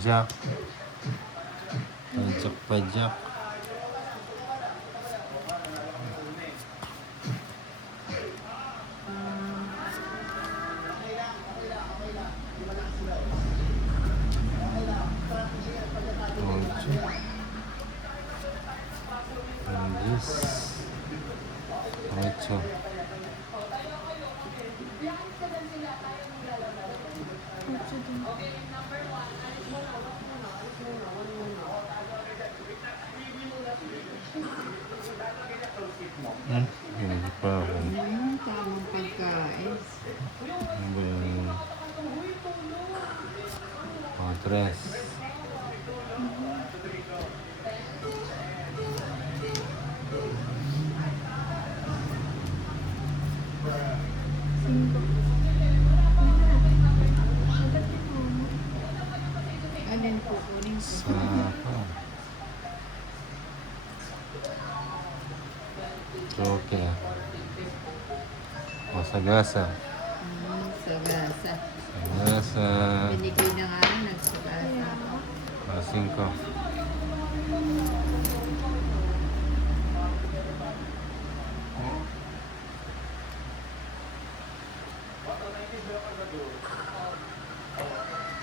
Pajak. Pajak. Ocho. Hindi pa ako. Tamang pagkain. Ano ba yung... Tres. Alin po kunin ko? Sapa. Choke. Sagasa. Sagasa. Sagasa. Binigay na nga rin, nagsagasa. 5.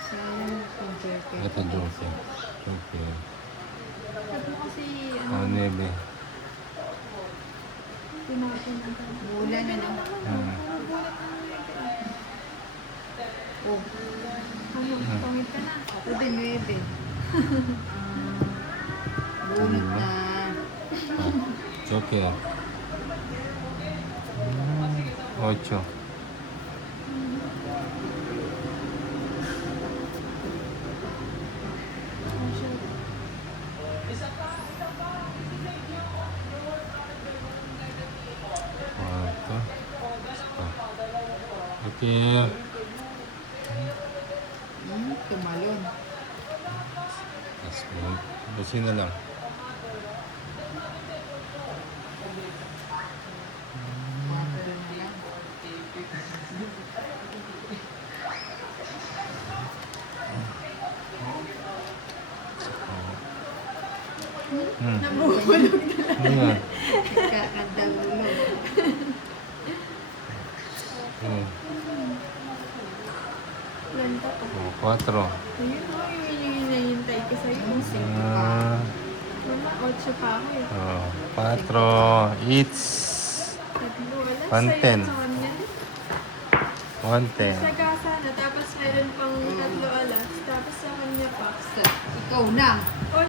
Sayang kung perfect. Ito Joke. Joke. Sabi ko kasi, Nebe. Mula na lang. Oh, pangit ka na. ako din, 9. Bunot na. Joke. 8. Okay. Tumalon. That's good. Busin na lang. Water na lang. Nabubulog na. Ano nga? Kakandawulog. Lanta pa. 4. Ayun o, yung hinahintay ko sa'yo. Yung 5 pa. Mama, 8 pa ako eh. 4. Eats. Tatlo, wala. 110. Sa'yo sa kanya. 110. Sagasa na, tapos meron pang 3 alas. Tapos sa kanya pa. Ikaw na.